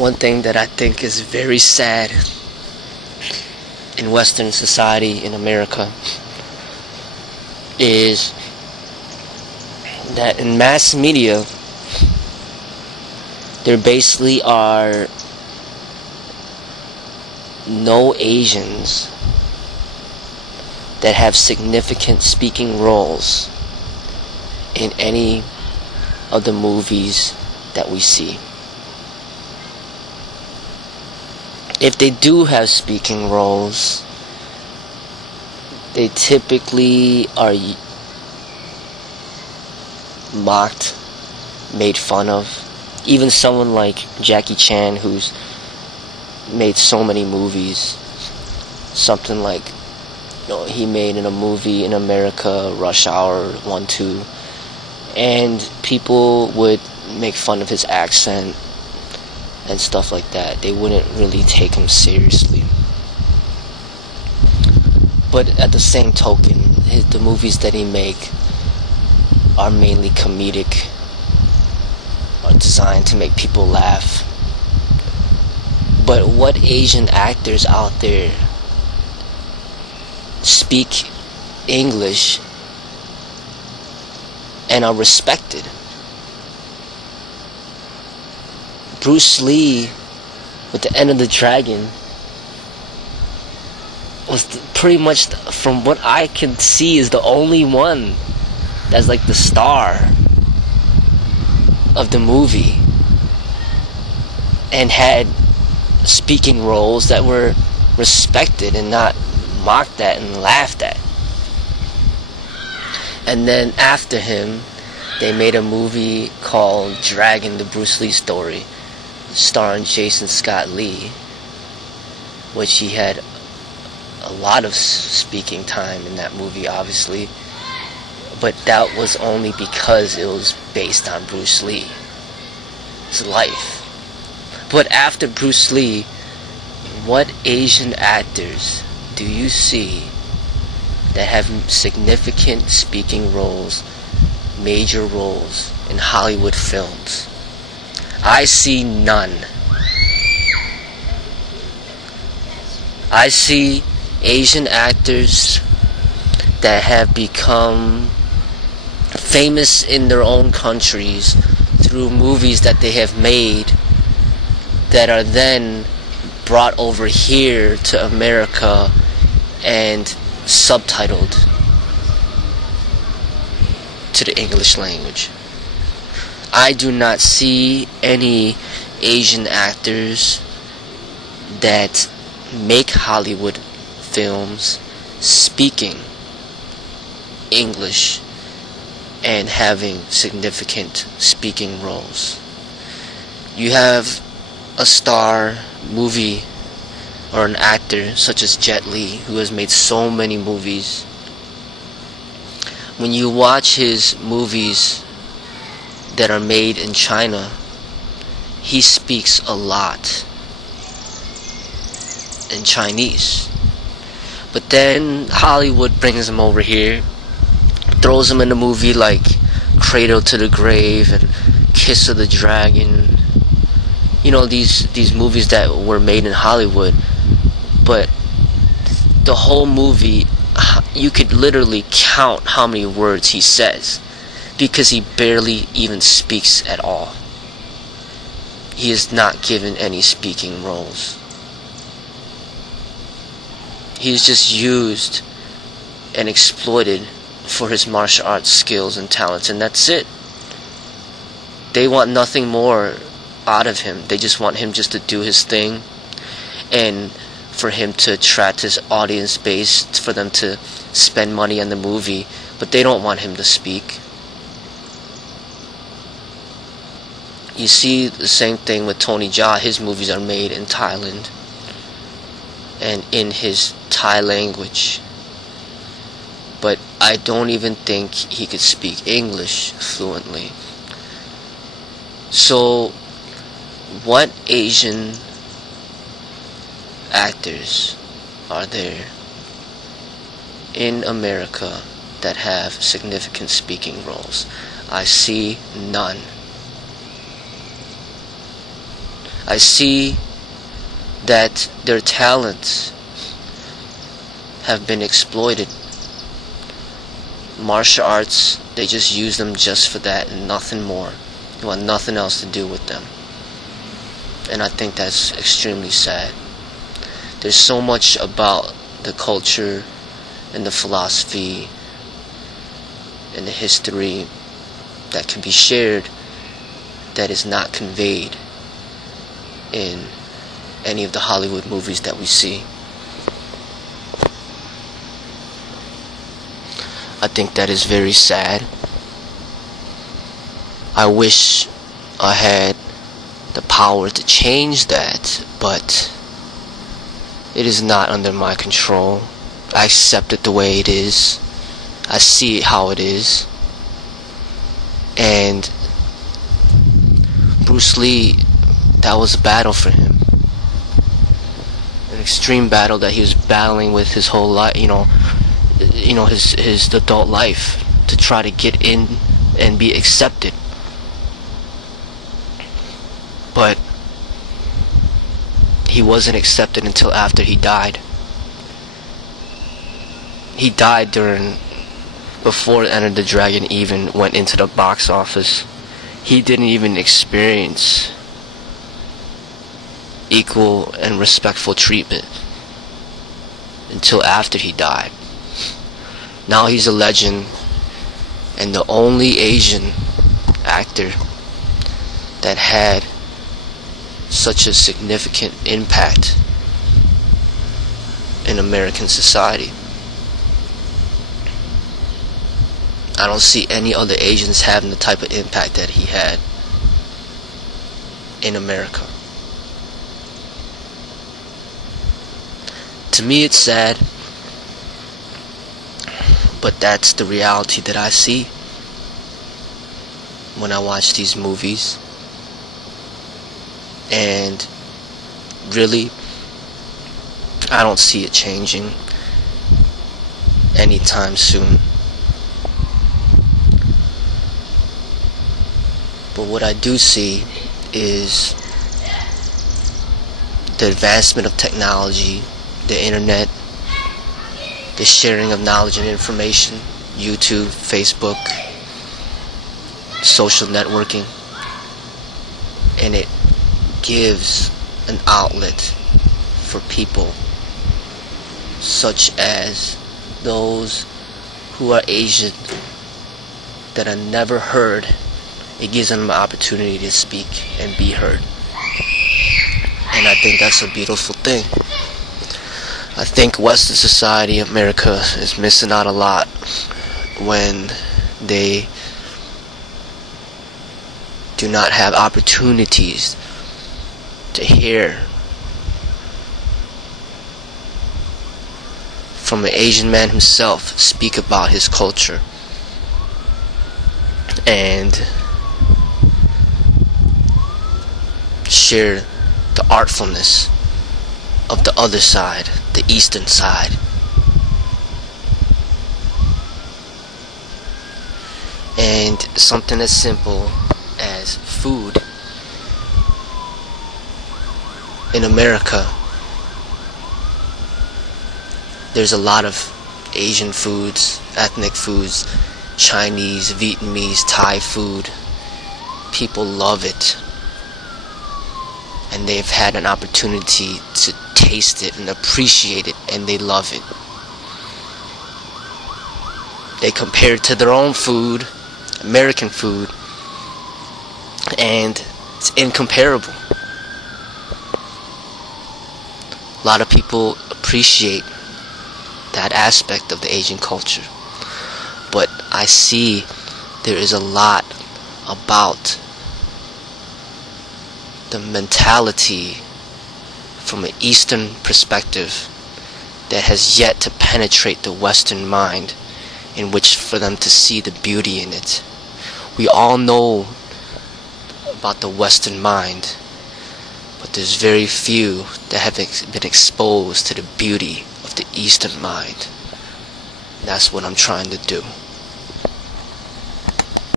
One thing that I think is very sad in Western society, in America, is that in mass media, there basically are no Asians that have significant speaking roles in any of the movies that we see. If they do have speaking roles, they typically are mocked, made fun of. Even someone like Jackie Chan, who's made so many movies, something like, he made in a movie in America, Rush Hour 1, 2, and people would make fun of his accent and stuff like that. They wouldn't really take him seriously. But at the same token, the movies that he make are mainly comedic, are designed to make people laugh. But what Asian actors out there speak English and are respected? Bruce Lee, with the End of the Dragon, was pretty much, from what I can see, is the only one that's like the star of the movie and had speaking roles that were respected and not mocked at and laughed at. And then after him, they made a movie called Dragon, the Bruce Lee story, starring Jason Scott Lee, which he had a lot of speaking time in that movie, obviously, but that was only because it was based on Bruce Lee, his life. But after Bruce Lee, what Asian actors do you see that have significant speaking roles, major roles in Hollywood films? I see none. I see Asian actors that have become famous in their own countries through movies that they have made that are then brought over here to America and subtitled to the English language. I do not see any Asian actors that make Hollywood films speaking English and having significant speaking roles. You have a star movie or an actor such as Jet Li, who has made so many movies. When you watch his movies that are made in China, he speaks a lot in Chinese. But then Hollywood brings him over here, throws him in a movie like Cradle to the Grave and Kiss of the Dragon. You know, these movies that were made in Hollywood, but the whole movie, you could literally count how many words he says, because he barely even speaks at all. He is not given any speaking roles. He's just used and exploited for his martial arts skills and talents, and that's it. They want nothing more out of him. They just want him just to do his thing and for him to attract his audience base, for them to spend money on the movie, but they don't want him to speak. You see the same thing with Tony Jaa. His movies are made in Thailand and in his Thai language, but I don't even think he could speak English fluently. So what Asian actors are there in America that have significant speaking roles? I see none. I see that their talents have been exploited. Martial arts, they just use them just for that and nothing more. They want nothing else to do with them. And I think that's extremely sad. There's so much about the culture and the philosophy and the history that can be shared that is not conveyed in any of the Hollywood movies that we see. I think that is very sad. I wish I had the power to change that, but it is not under my control. I accept it the way it is. I see it how it is. And Bruce Lee, that was a battle for him. An extreme battle that he was battling with his whole life, his adult life, to try to get in and be accepted. But he wasn't accepted until after he died. He died before Enter the Dragon even went into the box office. He didn't even experience equal and respectful treatment until after he died. Now he's a legend and the only Asian actor that had such a significant impact in American society. I don't see any other Asians having the type of impact that he had in America. To me it's sad, but that's the reality that I see when I watch these movies. And really, I don't see it changing anytime soon. But what I do see is the advancement of technology, the internet, the sharing of knowledge and information, YouTube, Facebook, social networking, and it gives an outlet for people such as those who are Asian that are never heard. It gives them an opportunity to speak and be heard. And I think that's a beautiful thing. I think Western society, America, is missing out a lot when they do not have opportunities to hear from an Asian man himself speak about his culture and share the artfulness of the other side, the Eastern side. And something as simple as food. In America, there's a lot of Asian foods, ethnic foods, Chinese, Vietnamese, Thai food. People love it. And they've had an opportunity to taste it and appreciate it, and they love it. They compare it to their own food, American food, and it's incomparable. A lot of people appreciate that aspect of the Asian culture, but I see there is a lot about the mentality from an Eastern perspective that has yet to penetrate the Western mind, in which for them to see the beauty in it. We all know about the Western mind, but there's very few that have been exposed to the beauty of the Eastern mind. That's what I'm trying to do.